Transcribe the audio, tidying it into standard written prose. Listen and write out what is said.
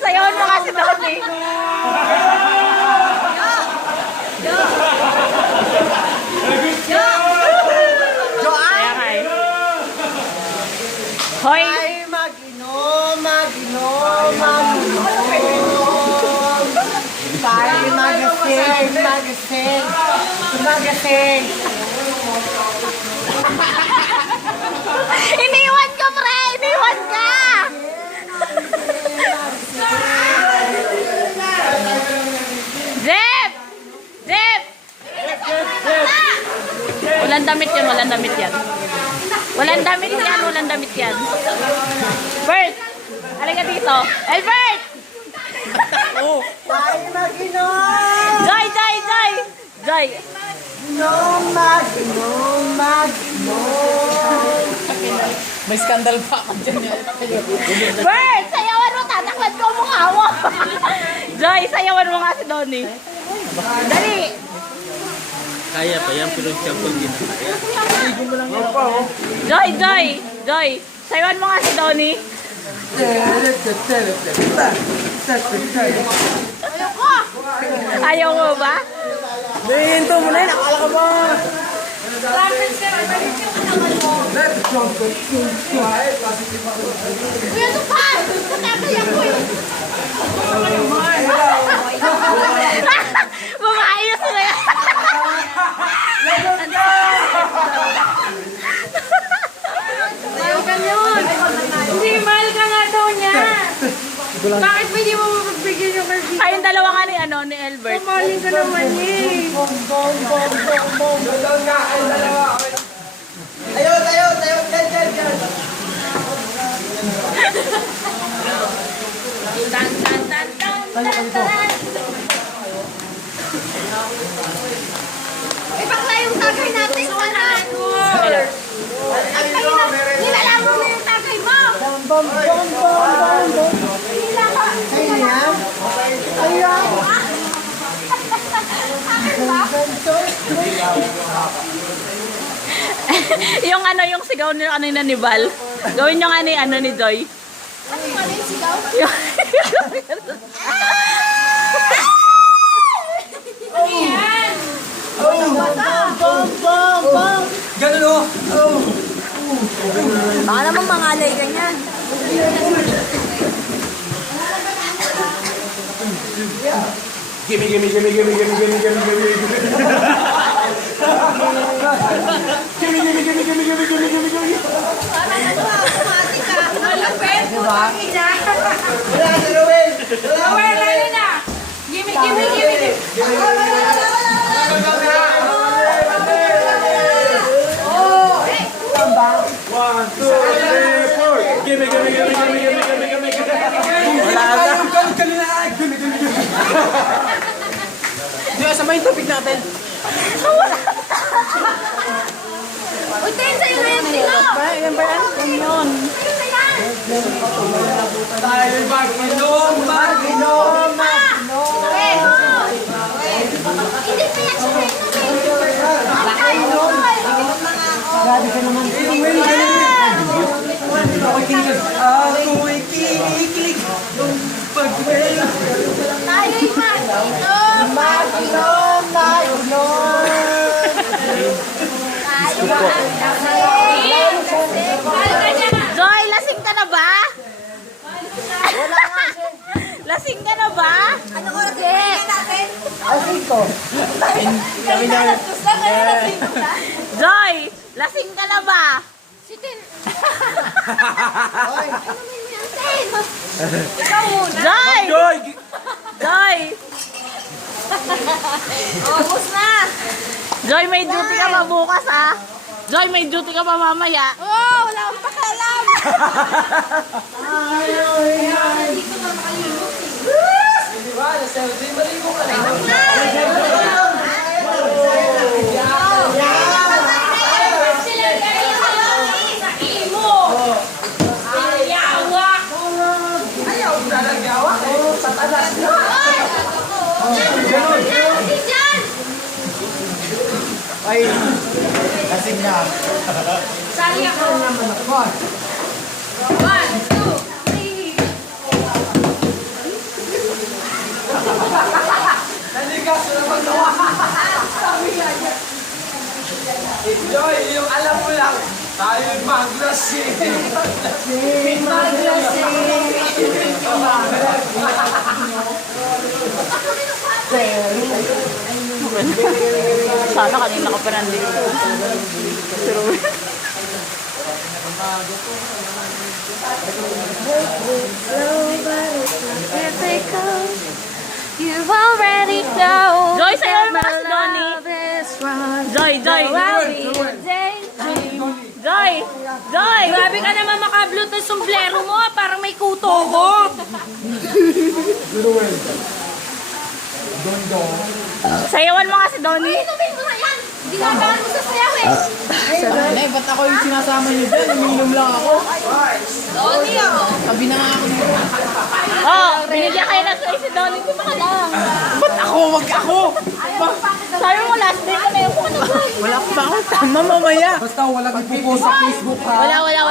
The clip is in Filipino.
Sayawan mo kasi doon eh. Kaya nga eh. Hoy! Ay, mag-inom, mag-inom, mag-inom. Tayo magasing, magasing, magasing. Iniwan ka, pre! Iniwan ka! Zep! Zep! Walang damit yan, walang damit yan. Walang damit yan, walang damit yan. Bert! Halika dito. Albert! Tayo mag-inom. Joy, Joy, Joy! Joy! Inom, mag-inom, mag-inom. May skandal pa ako dyan. Bert! Sayawan mo, tataklan ko ang mukha mo. Joy, sayawan mo nga si Donnie. Dali! Kaya pa yan, pero siya po din. Joy, Joy! Joy! Sayawan mo nga si Donnie. Ayaw mo ba? Hinto mo na yun, akala ka ba? Kuya, ito pa! Nakakaya ko eh! Mamayos na yan! Mahal ka yun. Hindi, mahal ka nga daw niya. Bakit ba hindi mo mapagbigyan yung kasi? Kayong dalawa nga ni, ano, ni Albert. Mahalin ka naman niya eh. Ayun, ayun, ayun, dyan, dyan, dyan. Tan, tan, tan, tan, tan, tan. Ipakla yung tagay natin. Sana. Ang tayo na. Nilalaro na yung tagay mo. Bam, bam, bam, bam, bam. Ayun yan. Ayun. Yung ano, yung sigaw ni kanina ni Val. Gawin nyo nga ni, ano, ni Joy. Ano pala yung sigaw? Ano yan? Bam, bam, bam, bam. Ganun o. Baka naman mangalay ka niyan. Gimme, gimme, gimme, gimme, gimme, gimme, gimme, gimme. Gimme, gimme, gimme, gimme, gimme, gimme, gimme, gimme. Parang ano, automatic ah. Malapit. Putang ina. Wala, si Ruel. Aware na rin ah. Gimme, gimme, gimme. One, two, three, four. Gimme, gimme, gimme, gimme, gimme, gimme, gimme, gimme. Wala na. Gimme, gimme, gimme. Di ba, sabay yung topic natin? Uy, Ten, sa'yo na yan sila. Yan ba yan? Yun. Sa'yo na yan. Tayo mag-inom, Mag-inom, mag-inom. Hindi pa yan siya inom eh. Grabe ka naman. Ako'y kinikilig. Pag-inom. Tayo'y mag-inom. Mag-inom, mag-inom. Joy, lasing ka na ba? Lasing ka na ba? Ano ko rin natin? Asin ko. Kami na. Gusto ka na natin. Joy, lasing ka na ba? Si Ten. Inumin mo yan, Ten. Ikaw muna. Joy! Joy! Joy! Ubus na. Joy, may duty ka pa bukas ah. Joy, may duty ka pa mamaya. Oh, wala akong pakialam. Hindi ko na makalimutin. Ay, kasing na. Sali ako. 1, 2, 3. Sana kanina ka pa nandito. Pero, You already know. Joy, sa'yo naman si Donnie. Joy, Joy. Joy! Joy! Grabe ka naman makablot ng sombrero mo, parang may kuto ko. Sayawan mo nga si Donnie. Inumin mo na yan. Hindi nga ba mo sasayaw eh. Eh, ba't ako yung sinasama niyo dyan? Umiinom lang ako. Donnie ako. Sabi na nga ako dito. Oh, binigyan kayo ng choice si Donnie. Di ba ka lang? Ba't ako? Wag ako! Sabi mo last day ko na yung ano ba? Wala ko ba ako? Tama mamaya. Basta walang ipupost sa Facebook ha. Wala. Wala.